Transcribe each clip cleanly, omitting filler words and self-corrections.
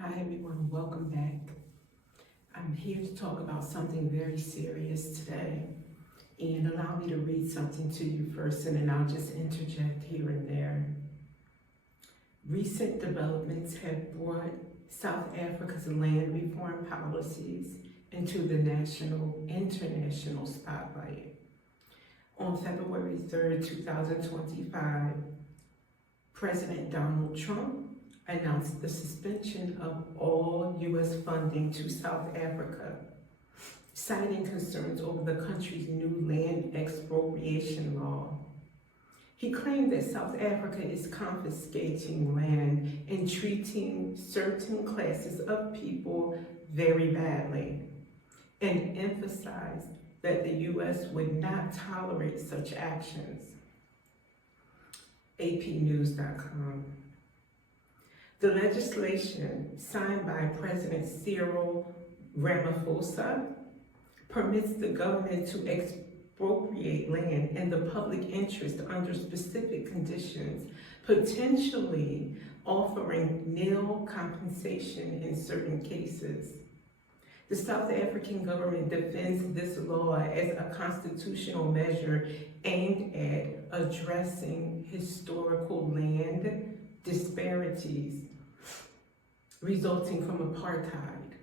Hi everyone, welcome back. I'm here to talk about something very serious today. And allow me to read something to you first, and then I'll just interject here and there. Recent developments have brought South Africa's land reform policies into the international spotlight. On February 3rd, 2025, President Donald Trump announced the suspension of all U.S. funding to South Africa, citing concerns over the country's new land expropriation law. He claimed that South Africa is confiscating land and treating certain classes of people very badly, and emphasized that the U.S. would not tolerate such actions. APnews.com. The legislation signed by President Cyril Ramaphosa permits the government to expropriate land in the public interest under specific conditions, potentially offering nil compensation in certain cases. The South African government defends this law as a constitutional measure aimed at addressing historical land disparities resulting from apartheid.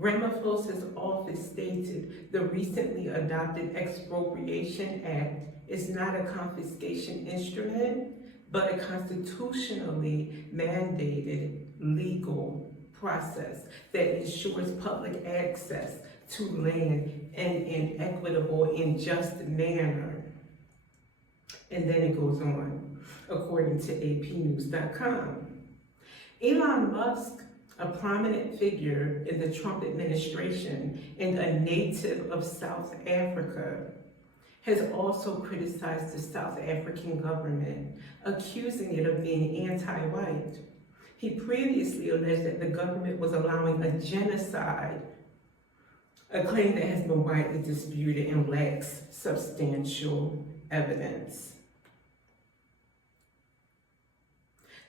Ramaphosa's office stated the recently adopted Expropriation Act is not a confiscation instrument, but a constitutionally mandated legal process that ensures public access to land in an equitable and just manner. And then it goes on, according to APnews.com. Elon Musk, a prominent figure in the Trump administration and a native of South Africa, has also criticized the South African government, accusing it of being anti-white. He previously alleged that the government was allowing a genocide, a claim that has been widely disputed and lacks substantial evidence.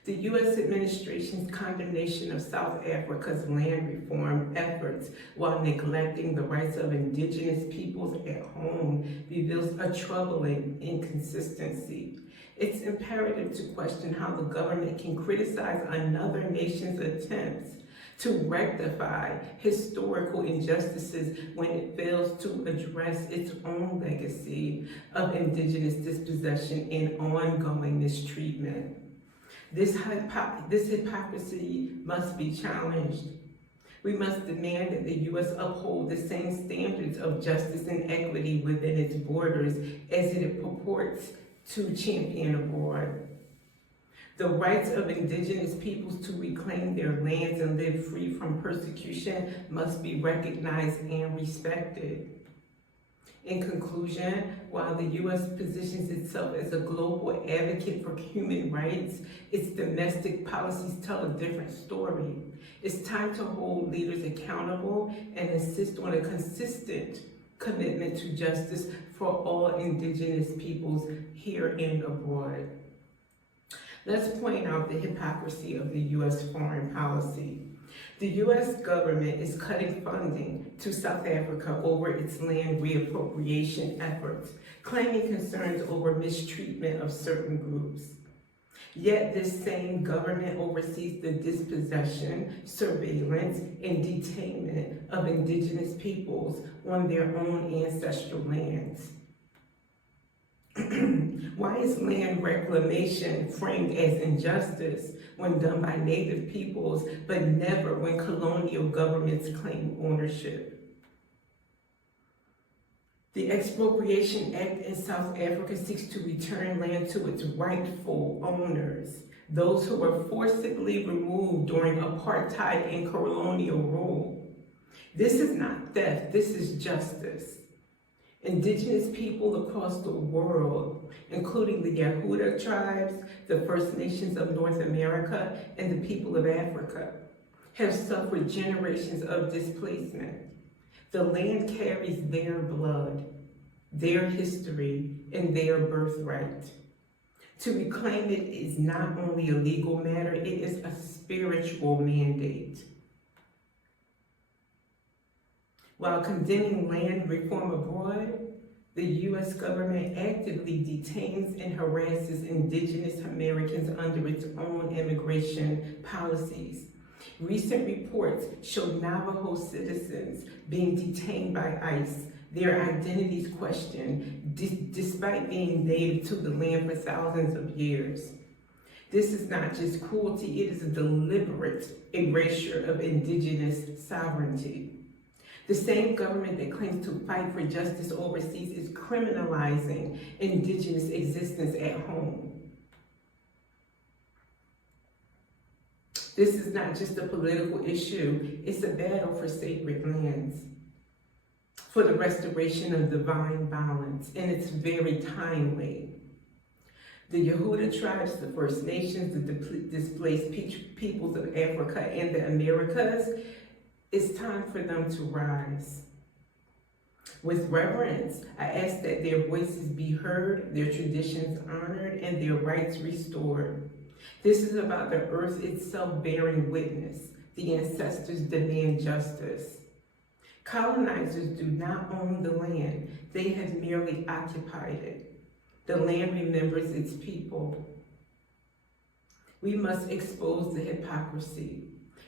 The U.S. administration's condemnation of South Africa's land reform efforts while neglecting the rights of indigenous peoples at home reveals a troubling inconsistency. It's imperative to question how the government can criticize another nation's attempts to rectify historical injustices when it fails to address its own legacy of indigenous dispossession and ongoing mistreatment. This hypocrisy must be challenged. We must demand that the U.S. uphold the same standards of justice and equity within its borders as it purports to champion abroad. The rights of indigenous peoples to reclaim their lands and live free from persecution must be recognized and respected. In conclusion, while the U.S. positions itself as a global advocate for human rights, its domestic policies tell a different story. It's time to hold leaders accountable and insist on a consistent commitment to justice for all indigenous peoples here and abroad. Let's point out the hypocrisy of the U.S. foreign policy. The U.S. government is cutting funding to South Africa over its land reappropriation efforts, claiming concerns over mistreatment of certain groups. Yet this same government oversees the dispossession, surveillance, and detainment of indigenous peoples on their own ancestral lands. Why is land reclamation framed as injustice when done by native peoples, but never when colonial governments claim ownership? The Expropriation Act in South Africa seeks to return land to its rightful owners, those who were forcibly removed during apartheid and colonial rule. This is not theft, this is justice. Indigenous people across the world, including the Yehuda Tribes, the First Nations of North America, and the people of Africa, have suffered generations of displacement. The land carries their blood, their history, and their birthright. To reclaim it is not only a legal matter, it is a spiritual mandate. While condemning land reform abroad, the U.S. government actively detains and harasses Indigenous Americans under its own immigration policies. Recent reports show Navajo citizens being detained by ICE, their identities questioned, despite being native to the land for thousands of years. This is not just cruelty, it is a deliberate erasure of Indigenous sovereignty. The same government that claims to fight for justice overseas is criminalizing Indigenous existence at home. This is not just a political issue, it's a battle for sacred lands, for the restoration of divine balance, and it's very timely. The Yehuda Tribes, the First Nations, the displaced peoples of Africa and the Americas, it's time for them to rise. With reverence, I ask that their voices be heard, their traditions honored, and their rights restored. This is about the earth itself bearing witness. The ancestors demand justice. Colonizers do not own the land. They have merely occupied it. The land remembers its people. We must expose the hypocrisy.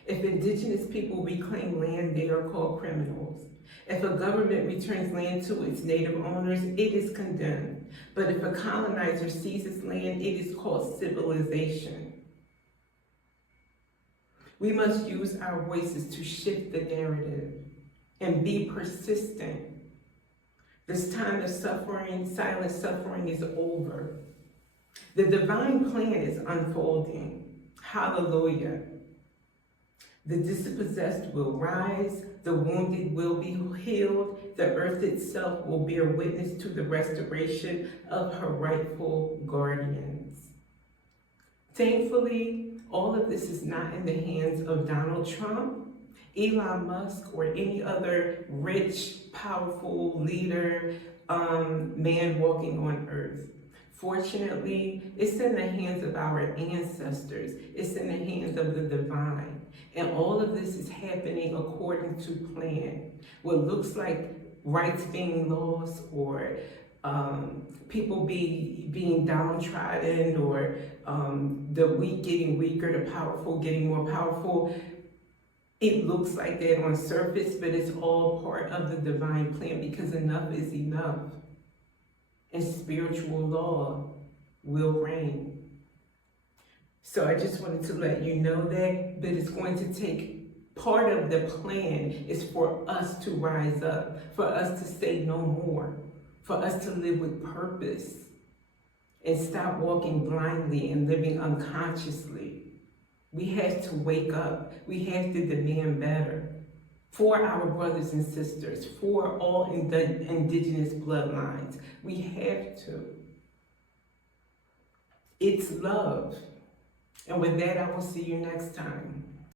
If Indigenous people reclaim land, they are called criminals. If a government returns land to its native owners, it is condemned. But if a colonizer seizes land, it is called civilization. We must use our voices to shift the narrative and be persistent. This time of suffering, silent suffering, is over. The divine plan is unfolding. Hallelujah. The dispossessed will rise, the wounded will be healed, the earth itself will bear witness to the restoration of her rightful guardians. Thankfully, all of this is not in the hands of Donald Trump, Elon Musk, or any other rich, powerful leader, man walking on earth. Fortunately, it's in the hands of our ancestors. It's in the hands of the divine. And all of this is happening according to plan. What looks like rights being lost, or people being downtrodden, or the weak getting weaker, the powerful getting more powerful, it looks like that on surface, but it's all part of the divine plan, because enough is enough. And spiritual law will reign. So I just wanted to let you know that, but it's going to take, part of the plan is for us to rise up, for us to say no more, for us to live with purpose and stop walking blindly and living unconsciously. We have to wake up. We have to demand better for our brothers and sisters, for all Indigenous bloodlines. We have to. It's love. And with that, I will see you next time.